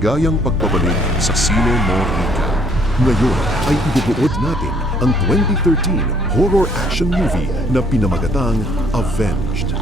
Maligayang pagpabalik sa Sine Morrica. Ngayon ay ibubuod natin ang 2013 horror action movie na pinamagatang Avenged.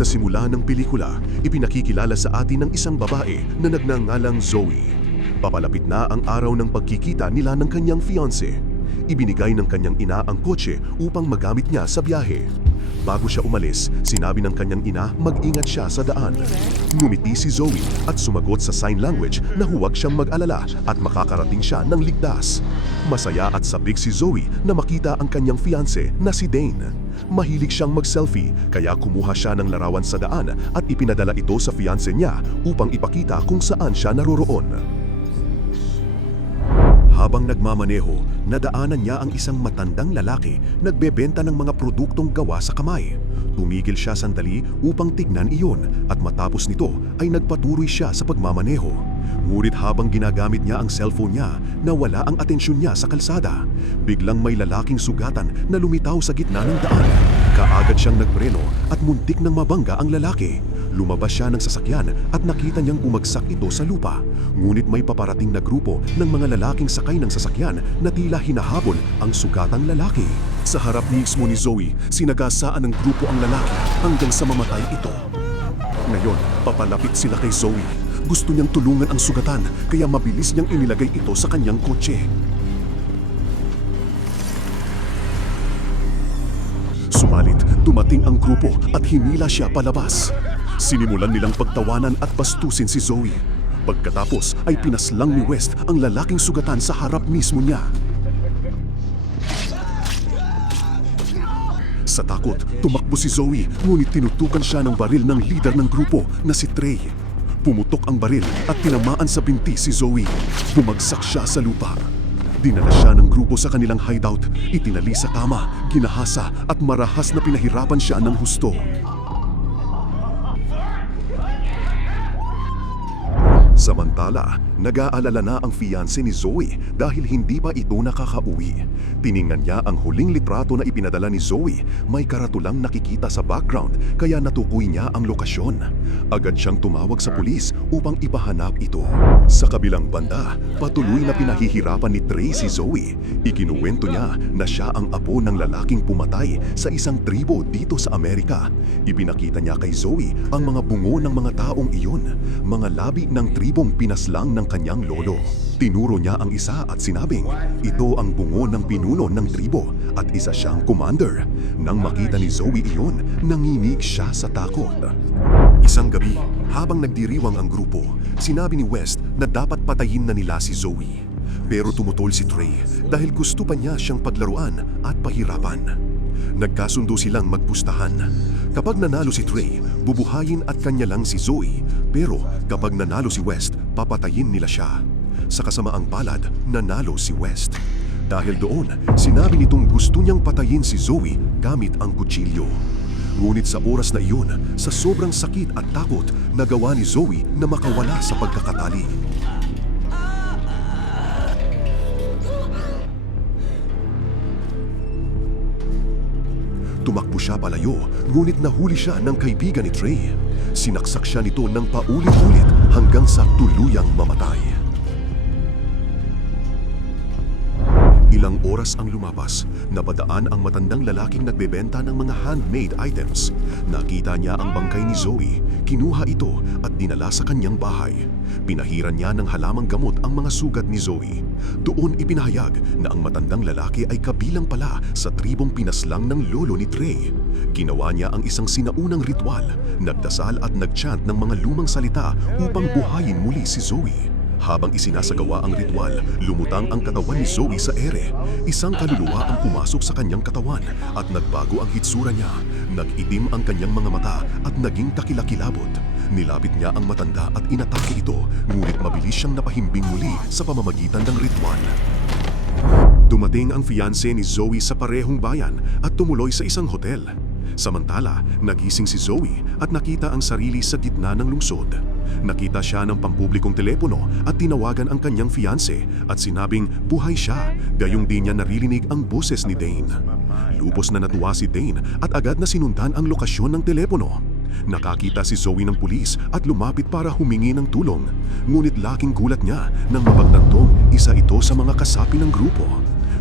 Sa simula ng pelikula, ipinakikilala sa atin ng isang babae na nagngangalang Zoe. Papalapit na ang araw ng pagkikita nila ng kanyang fiancé. Ibinigay ng kanyang ina ang kotse upang magamit niya sa biyahe. Bago siya umalis, sinabi ng kanyang ina mag-ingat siya sa daan. Ngumiti si Zoe at sumagot sa sign language na huwag siyang mag-alala at makakarating siya ng ligtas. Masaya at sabik si Zoe na makita ang kanyang fiancé na si Dane. Mahilig siyang mag-selfie kaya kumuha siya ng larawan sa daan at ipinadala ito sa fiancé niya upang ipakita kung saan siya naroroon. Habang nagmamaneho, nadaanan niya ang isang matandang lalaki nagbebenta ng mga produktong gawa sa kamay. Tumigil siya sandali upang tignan iyon at matapos nito ay nagpatuloy siya sa pagmamaneho. Ngunit habang ginagamit niya ang cellphone niya, nawala ang atensyon niya sa kalsada. Biglang may lalaking sugatan na lumitaw sa gitna ng daan. Kaagad siyang nagpreno at muntik nang mabangga ang lalaki. Lumabas siya ng sasakyan at nakita niyang bumagsak ito sa lupa. Ngunit may paparating na grupo ng mga lalaking sakay ng sasakyan na tila hinahabol ang sugatang lalaki. Sa harap mismo ni Zoe, sinagasaan ng grupo ang lalaki hanggang sa mamatay ito. Ngayon, papalapit sila kay Zoe. Gusto niyang tulungan ang sugatan kaya mabilis niyang inilagay ito sa kanyang kotse. Sumalit, dumating ang grupo at hinila siya palabas. Sinimulan nilang pagtawanan at bastusin si Zoe. Pagkatapos ay pinaslang ni West ang lalaking sugatan sa harap mismo niya. Sa takot, tumakbo si Zoe ngunit tinutukan siya ng baril ng leader ng grupo na si Trey. Pumutok ang baril at tinamaan sa binti si Zoe. Bumagsak siya sa lupa. Dinala siya ng grupo sa kanilang hideout, itinali sa kama, ginahasa at marahas na pinahirapan siya ng husto. Samantala, nag-aalala na ang fiancé ni Zoe dahil hindi pa ito nakakauwi. Tiningnan niya ang huling litrato na ipinadala ni Zoe. May karatulang nakikita sa background kaya natukoy niya ang lokasyon. Agad siyang tumawag sa pulis upang ipahanap ito. Sa kabilang banda, patuloy na pinahihirapan ni Trey si Zoe. Ikinuwento niya na siya ang apo ng lalaking pumatay sa isang tribo dito sa Amerika. Ipinakita niya kay Zoe ang mga bungo ng mga taong iyon, mga labi ng tribong pinaslang ng kanyang lolo. Tinuro niya ang isa at sinabing, ito ang bungo ng pinuno ng tribo at isa siyang commander. Nang makita ni Zoe iyon, nanginig siya sa takot. Isang gabi, habang nagdiriwang ang grupo, sinabi ni West na dapat patayin na nila si Zoe. Pero tumutol si Trey dahil gusto pa niya siyang paglaruan at pahirapan. Nagkasundo silang magpustahan. Kapag nanalo si Trey, bubuhayin at kanya lang si Zoe. Pero kapag nanalo si West, papatayin nila siya. Sa kasamaang palad, nanalo si West. Dahil doon, sinabi nitong gusto niyang patayin si Zoe gamit ang kutsilyo. Ngunit sa oras na iyon, sa sobrang sakit at takot, nagawa ni Zoe na makawala sa pagkakatali. Tumakbo siya palayo, ngunit nahuli siya ng kaibigan ni Trey. Sinaksak siya nito ng paulit-ulit hanggang sa tuluyang mamatay. Ilang oras ang lumapas, napadaan ang matandang lalaking nagbebenta ng mga handmade items. Nakita niya ang bangkay ni Zoe, kinuha ito at dinala sa kanyang bahay. Pinahiran niya ng halamang gamot ang mga sugat ni Zoe. Doon ipinahayag na ang matandang lalaki ay kabilang pala sa tribong pinaslang ng lolo ni Trey. Ginawa niya ang isang sinaunang ritual, nagdasal at nagchant ng mga lumang salita upang buhayin muli si Zoe. Habang isinasagawa ang ritual, lumutang ang katawan ni Zoe sa ere. Isang kaluluwa ang pumasok sa kanyang katawan at nagbago ang hitsura niya. Nag-itim ang kanyang mga mata at naging kakilakilabot. Nilapit niya ang matanda at inatake ito, ngunit mabilis siyang napahimbing muli sa pamamagitan ng ritual. Dumating ang fiancé ni Zoe sa parehong bayan at tumuloy sa isang hotel. Samantala, nagising si Zoe at nakita ang sarili sa gitna ng lungsod. Nakita siya ng pampublikong telepono at tinawagan ang kanyang fiance at sinabing buhay siya, gayong di niya naririnig ang boses ni Dane. Lubos na natuwa si Dane at agad na sinundan ang lokasyon ng telepono. Nakakita si Zoe ng pulis at lumapit para humingi ng tulong. Ngunit laking gulat niya nang mapagtantong isa ito sa mga kasapi ng grupo.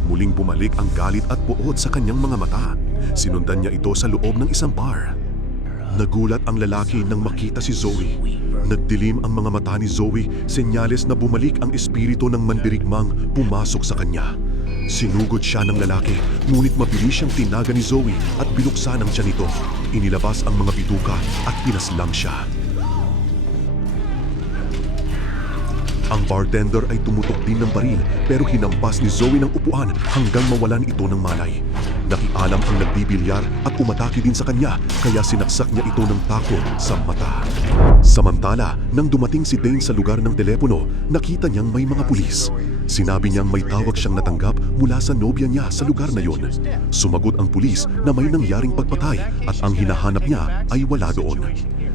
Muling bumalik ang galit at puot sa kanyang mga mata. Sinundan niya ito sa loob ng isang bar. Nagulat ang lalaki nang makita si Zoe. Nagdilim ang mga mata ni Zoe, senyales na bumalik ang espiritu ng mandirigmang pumasok sa kanya. Sinugod siya ng lalaki, ngunit mabilis siyang tinaga ni Zoe at binuksan ang tiyan nito. Inilabas ang mga bituka at pinaslang siya. Ang bartender ay tumutok din ng baril pero hinampas ni Zoe ng upuan hanggang mawalan ito ng malay. Nakialam ang nagbibilyar at umatake din sa kanya kaya sinaksak niya ito ng takot sa mata. Samantala, nang dumating si Dane sa lugar ng telepono, nakita niyang may mga pulis. Sinabi niyang may tawag siyang natanggap mula sa nobya niya sa lugar na yon. Sumagot ang pulis na may nangyaring pagpatay at ang hinahanap niya ay wala doon.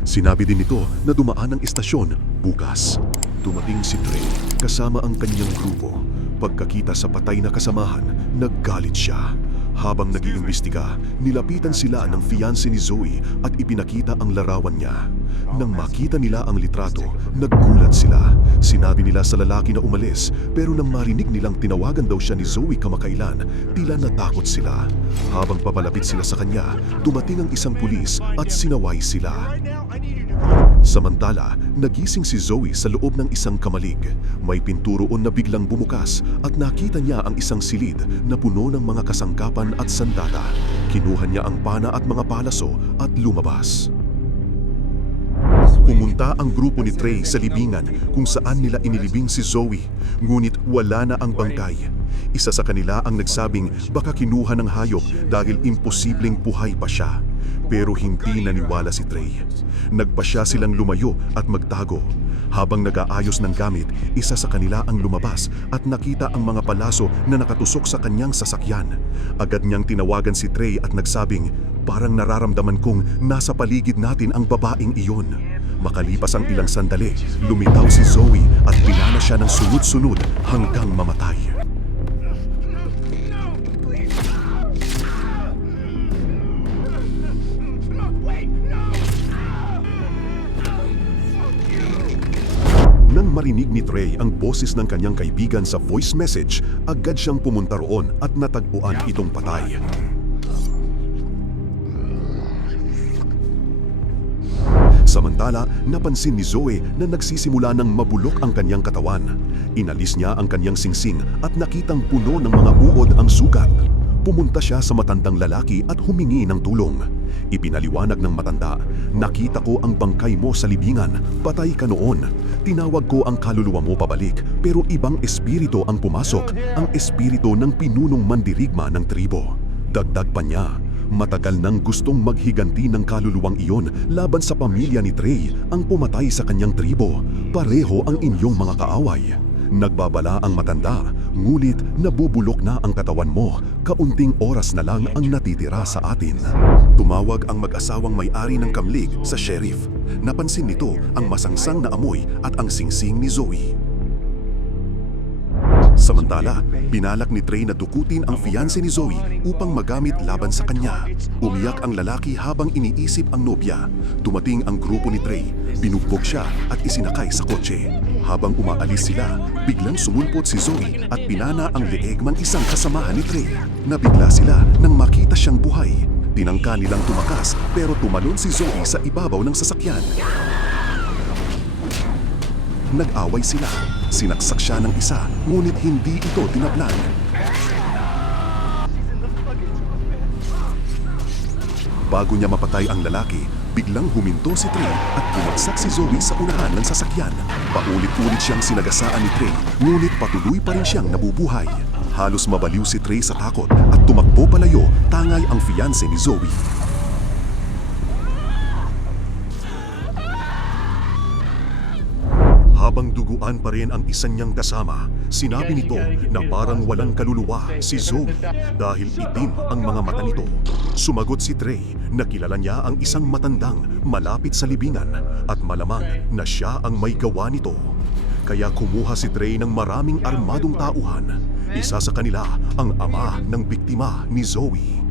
Sinabi din nito na dumaan ang istasyon bukas. Dumating si Trey kasama ang kanyang grupo. Pagkakita sa patay na kasamahan, naggalit siya. Habang nag-iimbestiga, nilapitan sila ng fiancé ni Zoe at ipinakita ang larawan niya. Nang makita nila ang litrato, naggulat sila. Sinabi nila sa lalaki na umalis, pero nang marinig nilang tinawagan daw siya ni Zoe kamakailan, tila natakot sila. Habang papalapit sila sa kanya, dumating ang isang pulis at sinaway sila. Samantala, nagising si Zoe sa loob ng isang kamalig. May pinturoon na biglang bumukas at nakita niya ang isang silid na puno ng mga kasangkapan at sandata. Kinuha niya ang pana at mga palaso at lumabas. Pumunta ang grupo ni Trey sa libingan kung saan nila inilibing si Zoe, ngunit wala na ang bangkay. Isa sa kanila ang nagsabing baka kinuha ng hayop dahil imposibleng buhay pa siya. Pero hindi naniwala si Trey. Nagpasya silang lumayo at magtago. Habang nag-aayos ng gamit, isa sa kanila ang lumabas at nakita ang mga palaso na nakatusok sa kanyang sasakyan. Agad niyang tinawagan si Trey at nagsabing, parang nararamdaman kong nasa paligid natin ang babaeng iyon. Makalipas ang ilang sandali, lumitaw si Zoe at pinana siya ng sunod-sunod hanggang mamatay. Marinig ni Trey ang boses ng kanyang kaibigan sa voice message, agad siyang pumunta roon at natagpuan itong patay. Samantala, napansin ni Zoe na nagsisimula ng mabulok ang kanyang katawan. Inalis niya ang kanyang singsing at nakitang puno ng mga uod ang sugat. Pumunta siya sa matandang lalaki at humingi ng tulong. Ipinaliwanag ng matanda, nakita ko ang bangkay mo sa libingan, patay ka noon. Tinawag ko ang kaluluwa mo pabalik, pero ibang espiritu ang pumasok, ang espiritu ng pinunong mandirigma ng tribo. Dagdag pa niya, matagal nang gustong maghiganti ng kaluluwang iyon laban sa pamilya ni Trey ang pumatay sa kanyang tribo. Pareho ang inyong mga kaaway. Nagbabala ang matanda, ngunit nabubulok na ang katawan mo. Kaunting oras na lang ang natitira sa atin. Tumawag ang mag-asawang may-ari ng kamlig sa sheriff. Napansin nito ang masangsang na amoy at ang singsing ni Zoe. Samantala, binalak ni Trey na dukutin ang fiancé ni Zoe upang magamit laban sa kanya. Umiyak ang lalaki habang iniisip ang nobya. Dumating ang grupo ni Trey, binugbog siya at isinakay sa kotse. Habang umaalis sila, biglang sumulpot si Zoe at pinana ang leeg ng isang kasamahan ni Trey. Nabigla sila nang makita siyang buhay. Tinangka nilang tumakas pero tumalon si Zoe sa ibabaw ng sasakyan. Nag-away sila. Sinaksak siya ng isa, ngunit hindi ito tinablan. Bago niya mapatay ang lalaki, biglang huminto si Trey at bumagsak si Zoe sa unahan ng sasakyan. Paulit-ulit siyang sinagasaan ni Trey, ngunit patuloy pa rin siyang nabubuhay. Halos mabaliw si Trey sa takot at tumakbo palayo tangay ang fiancé ni Zoe. Habang duguan pa rin ang isa niyang kasama, sinabi nito na parang walang kaluluwa si Zoe dahil itim ang mga mata nito. Sumagot si Trey na kilala niya ang isang matandang malapit sa libingan at malamang na siya ang may gawa nito. Kaya kumuha si Trey ng maraming armadong tauhan. Isa sa kanila ang ama ng biktima ni Zoe.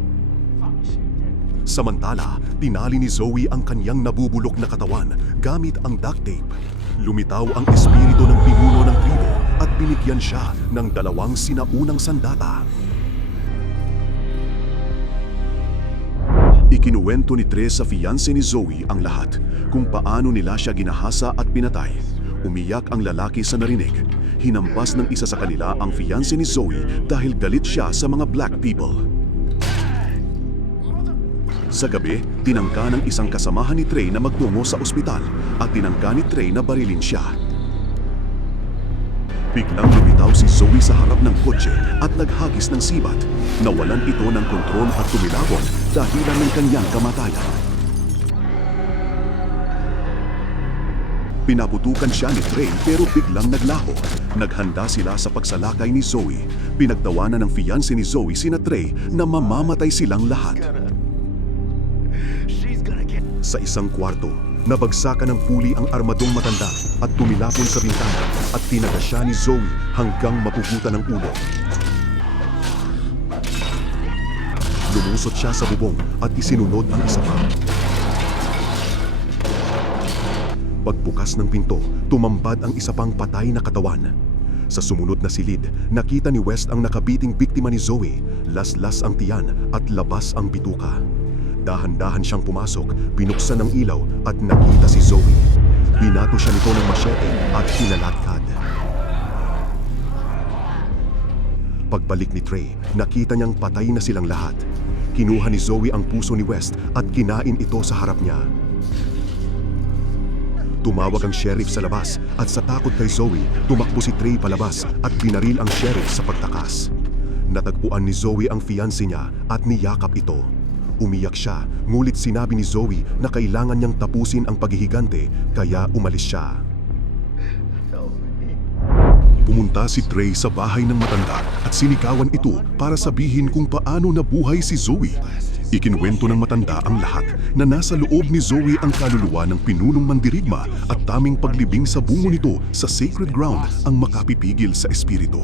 Samantala, tinali ni Zoe ang kanyang nabubulok na katawan gamit ang duct tape. Lumitaw ang espiritu ng pinuno ng tribo at binigyan siya ng dalawang sinaunang sandata. Ikinuwento ni Tres sa fiancé ni Zoe ang lahat kung paano nila siya ginahasa at pinatay. Umiyak ang lalaki sa narinig. Hinampas ng isa sa kanila ang fiancé ni Zoe dahil galit siya sa mga black people. Sa gabi, tinangka ng isang kasamahan ni Trey na magtungo sa ospital at tinangka ni Trey na barilin siya. Biglang lumitaw si Zoe sa harap ng kotse at naghagis ng sibat. Nawalan ito ng kontrol at tumilapon dahilan ng kanyang kamatayan. Pinaputukan siya ni Trey pero biglang naglaho. Naghanda sila sa pagsalakay ni Zoe. Pinagtawanan ng fiancé ni Zoe sina Trey na mamamatay silang lahat. Sa isang kwarto, nabagsakan ng puli ang armadong matanda at tumilapon sa bintana at tinaga siya ni Zoe hanggang mapugutan ng ulo. Lumusot siya sa bubong at isinunod ang isa pa. Pagbukas ng pinto, tumambad ang isa pang patay na katawan. Sa sumunod na silid, nakita ni West ang nakabiting biktima ni Zoe, laslas ang tiyan at labas ang bituka. Dahan-dahan siyang pumasok, binuksan ang ilaw at nakita si Zoe. Binato siya nito ng masyete at hinalakad. Pagbalik ni Trey, nakita niyang patay na silang lahat. Kinuha ni Zoe ang puso ni West at kinain ito sa harap niya. Tumawag ang sheriff sa labas at sa takot kay Zoe, tumakbo si Trey palabas at binaril ang sheriff sa pagtakas. Natagpuan ni Zoe ang fiancé niya at niyakap ito. Umiyak siya, ngulit sinabi ni Zoe na kailangan niyang tapusin ang paghihigante kaya umalis siya. Pumunta si Trey sa bahay ng matanda at sinikawan ito para sabihin kung paano nabuhay si Zoe. Ikinuwento ng matanda ang lahat na nasa loob ni Zoe ang kaluluwa ng pinunong mandirigma at taming paglibing sa bungo nito sa sacred ground ang makapipigil sa espiritu.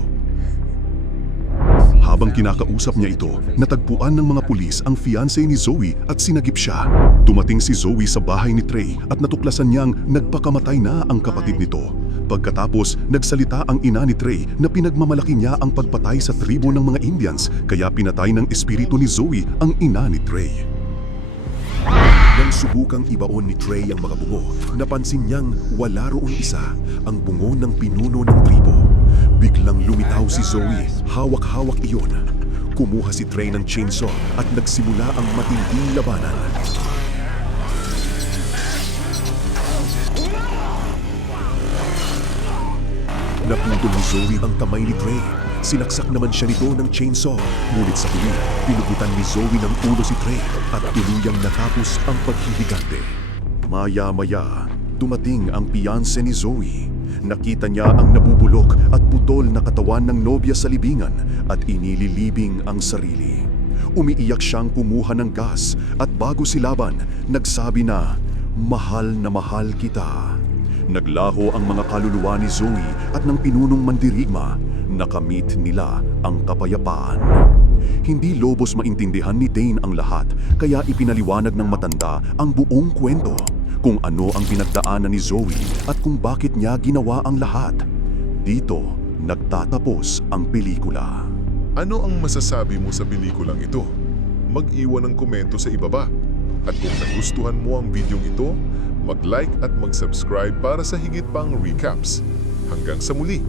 Habang kinakausap niya ito, natagpuan ng mga pulis ang fiancé ni Zoe at sinagip siya. Dumating si Zoe sa bahay ni Trey at natuklasan niyang nagpakamatay na ang kapatid nito. Pagkatapos, nagsalita ang ina ni Trey na pinagmamalaki niya ang pagpatay sa tribo ng mga Indians kaya pinatay ng espiritu ni Zoe ang ina ni Trey. Nang subukang ibaon ni Trey ang mga bungo, napansin niyang wala roong isa, ang bungo ng pinuno ng tribo. Biglang lumitaw si Zoe, hawak-hawak iyon. Kumuha si Trey ng chainsaw at nagsimula ang matinding labanan. Naputol ni Zoe ang kamay ni Trey. Sinaksak naman siya nito ng chainsaw. Ngunit sa huli, pinugutan ni Zoe ng ulo si Trey at tuluyang natapos ang paghihigante. Maya-maya, dumating ang piyanse ni Zoe. Nakita niya ang nabubulok at putol na katawan ng nobya sa libingan at inililibing ang sarili. Umiiyak siyang kumuha ng gas at bago silaban, nagsabi na, Mahal na mahal kita. Naglaho ang mga kaluluwa ni Zoe at ng pinunong mandirigma. Nakamit nila ang kapayapaan. Hindi lobos maintindihan ni Dane ang lahat, kaya ipinaliwanag ng matanda ang buong kwento. Kung ano ang pinagdaanan ni Zoe at kung bakit niya ginawa ang lahat. Dito, nagtatapos ang pelikula. Ano ang masasabi mo sa pelikulang ito? Mag-iwan ng komento sa ibaba. At kung nagustuhan mo ang videong ito, mag-like at mag-subscribe para sa higit pang recaps. Hanggang sa muli!